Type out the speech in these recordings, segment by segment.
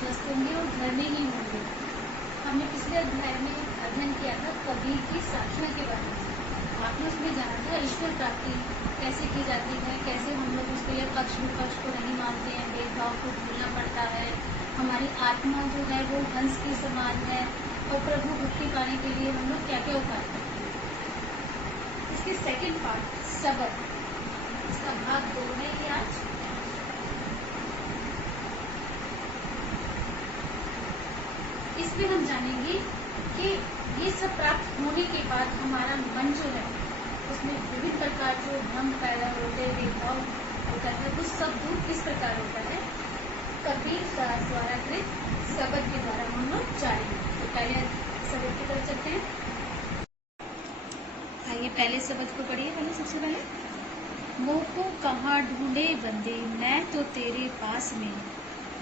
स्वस्थ होंगे और घर में ही होंगे। हमने पिछले अध्याय में अध्ययन किया था कबीर की साधना के बारे में। आपने उसमें जाना था ईश्वर प्राप्ति कैसे की जाती है, कैसे हम लोग उसके लिए पक्ष विपक्ष को नहीं मानते हैं, भेदभाव को भूलना पड़ता है, हमारी आत्मा जो है वो हंस के समान है, और प्रभु भक्ति पाने के लिए हम लोग क्या क्या उपाय करते हैं। इसके सेकंड पार्ट सबर, इसका भाग 2 है ये आज। इसमें हम जानेंगे कि ये सब प्राप्त होने के बाद हमारा मन जो है उसमें विभिन्न प्रकार जो भ्रम पैदा होते हैं, भेदभाव होता है, वो सब दूर किस प्रकार होता है कबीर दास द्वारा कृत शब्द के द्वारा हम लोग जानेंगे। तो पहले शब्द की तरफ चलते हैं। आइए पहले शब्द को पढ़िए। पहले सबसे पहले मोह को कहाँ ढूंढे बंदे, मैं तो तेरे पास में,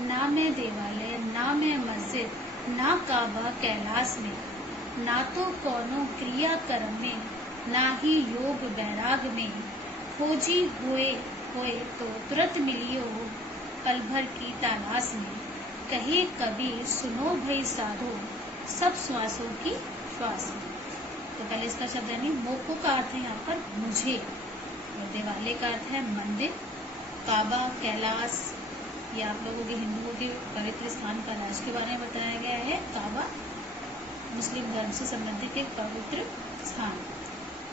ना मैं देवालय ना मैं मस्जिद ना काबा कैलाश में, ना तो कौनो क्रिया कर्म में ना ही योग वैराग में, खोजी हुए तो तुरंत मिलियो पल भर की तलाश में, कहे कबीर सुनो भई साधो सब श्वासों की श्वास में। तो पहले इसका शब्द यानी मोको का अर्थ है यहाँ पर मुझे, और देवालय का अर्थ है मंदिर, काबा कैलाश ये आप लोगों के हिंदुओं के पवित्र स्थान कैलाश के बारे में बताया गया है। काबा मुस्लिम धर्म से संबंधित एक पवित्र स्थान।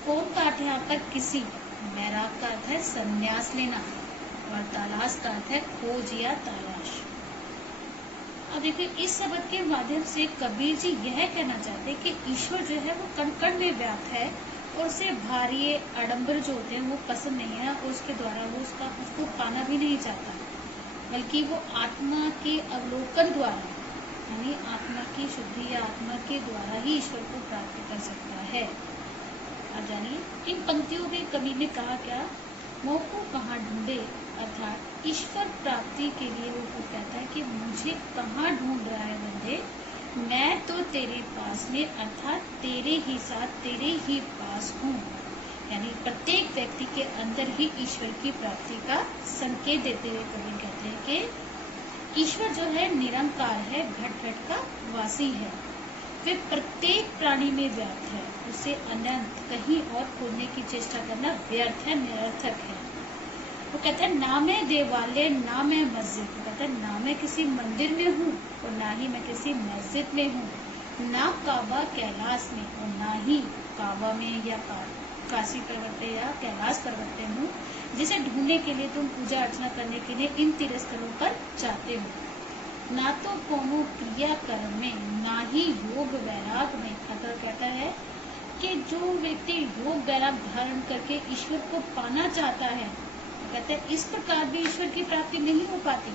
कौन का अर्थ है यहाँ पर किसी, वैराग का अर्थ है संन्यास लेना, और तलाश का अर्थ है खोज या तलाश। अब देखिए इस शब्द के माध्यम से कबीर जी यह कहना चाहते हैं कि ईश्वर जो है वो कण कण में व्याप्त है, और उसे भारी आडंबर जो होते हैं वो पसंद नहीं है, और उसके द्वारा वो उसको पाना भी नहीं चाहता, बल्कि वो आत्मा के अवलोकन द्वारा यानी आत्मा की शुद्धि या आत्मा के द्वारा ही ईश्वर को प्राप्त कर सकता है। अब जानिए इन पंक्तियों में कबीर ने कहा क्या, मोह को कहाँ ढूंढे, अर्थात ईश्वर प्राप्ति के लिए वो कहता है कि मुझे कहाँ ढूंढ रहा है बंदे, मैं तो तेरे पास में, अर्थात तेरे ही साथ तेरे ही पास हूँ। यानी प्रत्येक व्यक्ति के अंदर ही ईश्वर की प्राप्ति का संकेत देते हुए कबीर कहते हैं कि ईश्वर जो है निरंकार है, घट घट का वासी है, वे प्रत्येक प्राणी में व्याप्त है, उसे अनंत कहीं और खोजने की चेष्टा करना व्यर्थ है, निरर्थक है। वो कहते हैं ना मैं देवालय ना मैं मस्जिद, वो कहते हैं ना मैं किसी मंदिर में हूँ और ना ही मैं किसी मस्जिद में हूँ, ना काबा कैलाश में और ना ही काबा में या काशी पर्वत या कैलाश पर्वत में हूँ, जिसे ढूंढने के लिए तुम पूजा अर्चना करने के लिए इन तीर्थ स्थलों पर जाते हो, ना तो कोनो क्रिया कर्म में ना ही योग वैराग में। अगर कहता है कि जो व्यक्ति योग वैराग धारण करके ईश्वर को पाना चाहता है, कहते हैं इस प्रकार भी ईश्वर की प्राप्ति नहीं हो पाती।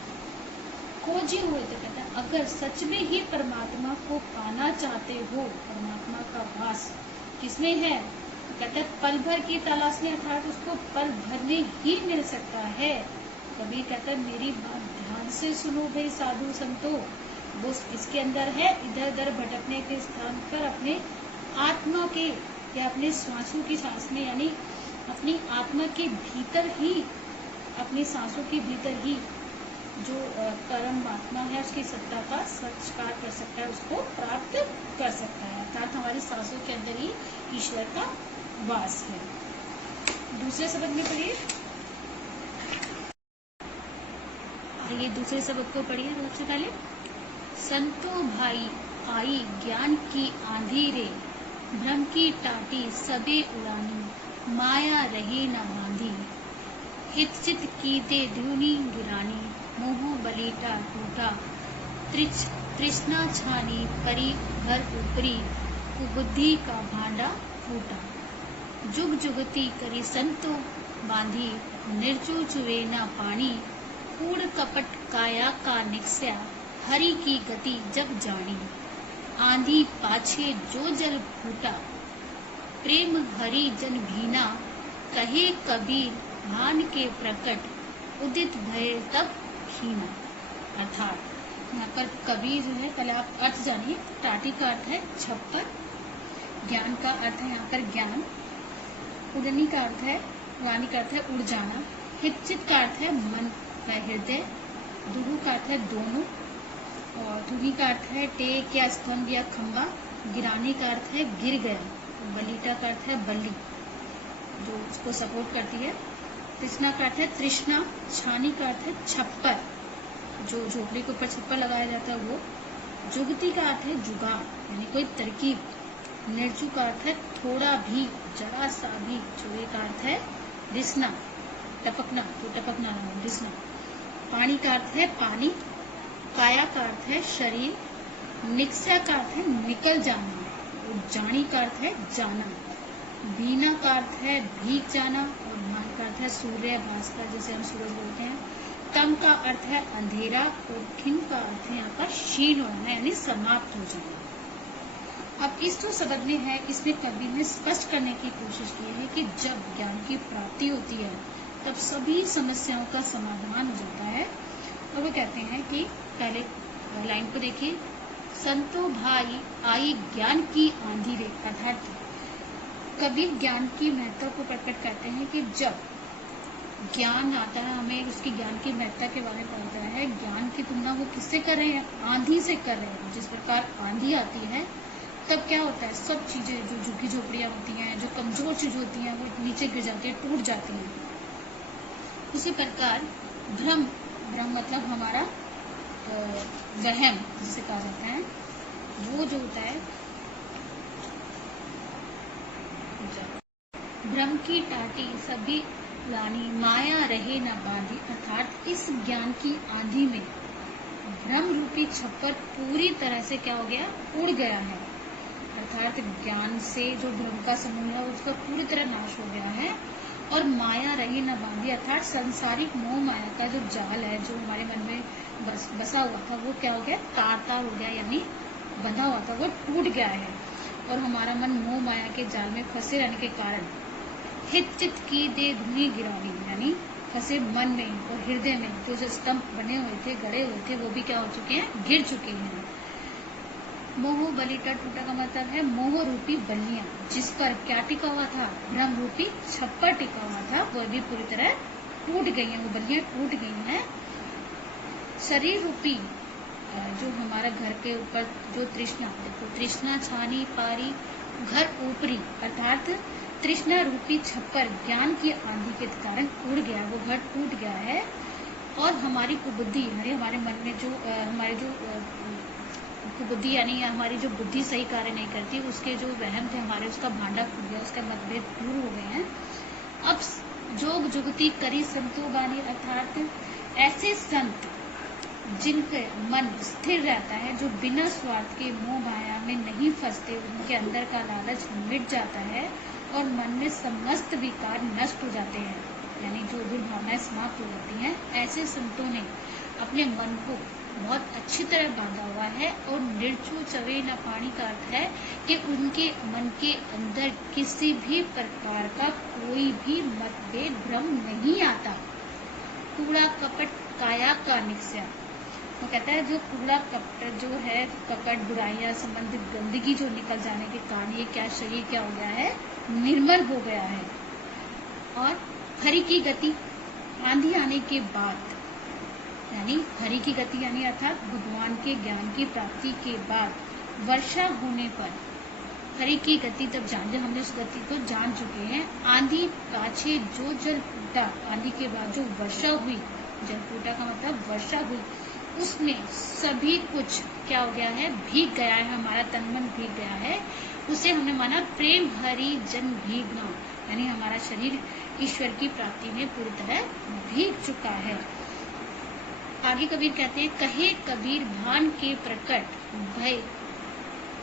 खोजे हुए तो कहता है अगर सच में ही परमात्मा को पाना चाहते हो, परमात्मा का वास किसमें है, कहते हैं पल भर की तलाश में, अर्थात उसको पल भर में ही मिल सकता है। कबीर कहता है मेरी बात ध्यान से सुनो भाई साधु संतो, वो इसके अंदर है, इधर उधर भटकने के स्थान पर अपने आत्मा के या अपने श्वासों की सांस में, यानी अपनी आत्मा के भीतर ही, अपनी सांसों के भीतर ही जो परमात्मा है उसकी सत्ता का साक्षात्कार कर सकता है, उसको प्राप्त कर सकता है, अर्थात हमारी सांसों के अंदर ही ईश्वर का वास है। दूसरे शब्द में पढ़िए। आइए दूसरे शब्द को पढ़िए। सबसे पहले संतो भाई आई ज्ञान की आंधी रे, भ्रम की टाटी सबे उड़ानी, माया रही न बांधी, हित चित की दे धूनी गिरानी, मोह बलीटा टूटा, तृष्णा छानी परी घर ऊपरी, कुबुद्धि का भांडा फूटा, जुग जुगती करी संतो बांधी, निर्जु चुवे न पानी, कूड़ कपट काया का निकस्या, हरि की गति जग जानी, आंधी पाछे जो जल फूटा, प्रेम हरि जन भीना, कहे कबीर भान के प्रकट, उदित भय तब खीना। अर्थात यहाँ पर कबीर जो है, पहले आप अर्थ जानिए। टाटी का अर्थ है छप्पर, ज्ञान का अर्थ है यहाँ पर ज्ञान, उड़नी का अर्थ है, उड़ानी का अर्थ है उड़ जाना, हितचित का अर्थ है मन व हृदय, दुहु का अर्थ है दोनों, और धुनी का अर्थ है टेक या स्तंभ या खंबा। गिरानी का अर्थ है गिर गया। बलीटा का अर्थ है बल्ली जो उसको सपोर्ट करती है। तृष्णा का अर्थ है तृष्णा। छानी का अर्थ है छप्पर, जो झोपड़ी के ऊपर छप्पर लगाया जाता है वो। जुगती का अर्थ है जुगाड़ यानी कोई तरकीब। निर्जु का अर्थ है थोड़ा भी, जरा सा भी। चूहे का अर्थ है रिसना, टपकना, तो टपकना रिसना। पानी का अर्थ है पानी। काया का अर्थ है शरीर। निक्ष्या का अर्थ है निकल जाना। और जानी का अर्थ है जाना। बीना का अर्थ है भीग जाना। और मान का अर्थ है सूर्य, भास्कर, जैसे हम सूरज बोलते हैं। तम का अर्थ है अंधेरा। और खिन का अर्थ है यहाँ पर क्षीण होना यानी समाप्त हो जाना। अब इस जो शब्द में है इसमें कवि ने स्पष्ट करने की कोशिश की है कि जब ज्ञान की प्राप्ति होती है तब सभी समस्याओं का समाधान हो जाता है। और वो कहते हैं कि पहले लाइन को देखिए, संतो भाई आई ज्ञान की आंधी रे। अर्थात कवि ज्ञान की महत्ता को प्रकट करते हैं कि जब ज्ञान आता है हमें उसकी ज्ञान की महत्ता के बारे में पता है। ज्ञान की तुलना वो किससे कर रहे हैं? आंधी से कर रहे हैं। जिस प्रकार आंधी आती है तब क्या होता है, सब चीजें जो झुग्गी झोपड़ियां होती हैं, जो कमजोर चीज होती हैं, वो नीचे गिर जाती है, टूट जाती हैं। उसी प्रकार भ्रम, भ्रम मतलब हमारा वहम जिसे कहा जाता है, वो जो होता है भ्रम की टाटी सभी लानी माया रहे न बांधी। अर्थात इस ज्ञान की आंधी में भ्रम रूपी छप्पर पूरी तरह से क्या हो गया, उड़ गया है। अर्थात ज्ञान से जो भ्रम का समूह है उसका पूरी तरह नाश हो गया है। और माया रही न बांधी, अर्थात संसारिक मोह माया का जो जाल है जो हमारे मन में बसा हुआ था वो क्या हो गया, तार तार हो गया, यानी बंधा हुआ था वो टूट गया है। और हमारा मन मोह माया के जाल में फंसे रहने के कारण हित चित की दे धुनी गिरानी, यानी फंसे मन में और हृदय में तो जो स्तंभ बने हुए थे, गड़े हुए थे, वो भी क्या हो चुके हैं, गिर चुके हैं। मोह बलिटा टूटा का मतलब है मोह रूपी बल्लियां, जिस पर क्या टिका हुआ था, भ्रम रूपी छप्पर टिका हुआ था, वो भी पूरी तरह टूट गई हैं, वो बल्लियां टूट गई हैं। शरीर रूपी जो हमारा घर के ऊपर जो तृष्णा, देखो तृष्णा छानी पारी घर ऊपरी, अर्थात तृष्णा रूपी छप्पर ज्ञान की आंधी के कारण उड़ गया, वो घर टूट गया है। और हमारी कुबुद्धि, हमारे मन में जो हमारे जो कुबुद्धि यानी हमारी जो बुद्धि सही कार्य नहीं करती, उसके जो वहम थे हमारे, उसका भांडा फूट गया, उसका मतभेद दूर हो गए हैं। अब जोग जुगती करी संतो बानी, अर्थात ऐसे संत जिनके मन स्थिर रहता है, जो बिना स्वार्थ के मोह माया में नहीं फंसते, उनके अंदर का लालच मिट जाता है और मन में समस्त विकार नष्ट हो जाते हैं, यानी जो दुर्भावनाएं समाप्त हो जाती हैं। ऐसे संतों ने अपने मन को बहुत अच्छी तरह बांधा हुआ है। और निर्चु चवे न पानी का अर्थ है कि उनके मन के अंदर किसी भी प्रकार का कोई भी मतभेद भ्रम नहीं आता। कूड़ा कपट काया का निक्ष्या, वो कहता है जो कूड़ा कपट जो है, कपट बुराइयां संबंधित गंदगी जो निकल जाने के कारण ये क्या शरीर क्या हो गया है, निर्मल हो गया है। और हरि की गति, आंधी आने के बाद, यानी हरि की गति यानी अर्थात भगवान के ज्ञान की प्राप्ति के बाद वर्षा होने पर हरि की गति तब जब हमने उस गति को जान चुके हैं। आंधी पाछे जो जल फूटा, आंधी के बाद जो वर्षा हुई, जल फूटा का मतलब वर्षा हुई, उसमें सभी कुछ क्या हो गया है, भीग गया है, हमारा तन मन भीग गया है। उसे हमने माना प्रेम हरि जन भीगना, यानी हमारा शरीर ईश्वर की प्राप्ति में पूरी तरह भीग चुका है। आगे कबीर कहते हैं, कहे कबीर भान के प्रकट भय,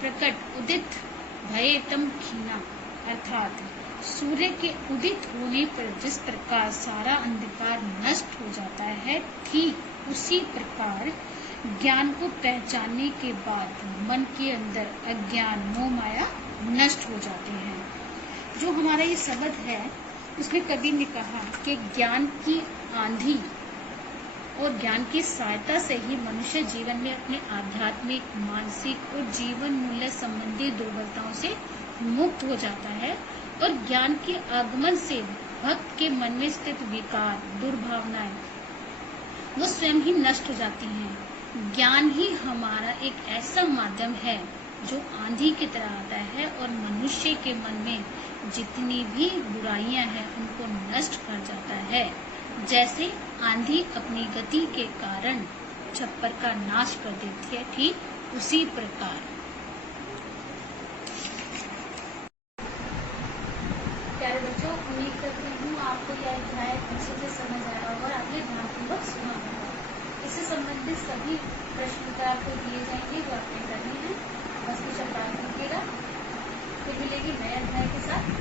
प्रकट उदित भय तम खीना, अर्थात सूर्य के उदित होने पर जिस प्रकार सारा अंधकार नष्ट हो जाता है, ठीक उसी प्रकार ज्ञान को पहचानने के बाद मन के अंदर अज्ञान मोह माया नष्ट हो जाते हैं। जो हमारा ये शब्द है उसमें कबीर ने कहा कि ज्ञान की आंधी और ज्ञान की सहायता से ही मनुष्य जीवन में अपने आध्यात्मिक, मानसिक और जीवन मूल्य संबंधी दुर्बलताओं से मुक्त हो जाता है। और ज्ञान के आगमन से भक्त के मन में स्थित विकार, दुर्भावनाएं वो स्वयं ही नष्ट हो जाती हैं। ज्ञान ही हमारा एक ऐसा माध्यम है जो आंधी की तरह आता है और मनुष्य के मन में जितनी भी बुराइयां हैं उनको नष्ट कर जाता है। जैसे आंधी अपनी गति के कारण छप्पर का नाश कर देती है, ठीक उसी प्रकार प्यारे बच्चों, उम्मीद करती हूँ आपको यह अध्याय अच्छे से समझ आया होगा और आपने ध्यानपूर्वक सुना होगा। इससे संबंधित सभी प्रश्न उत्तर आपको दिए जाएंगे जो आपने करने हैं। बस कुछ बात कीजिएगा। फिर मिलेगी नए अध्याय के साथ।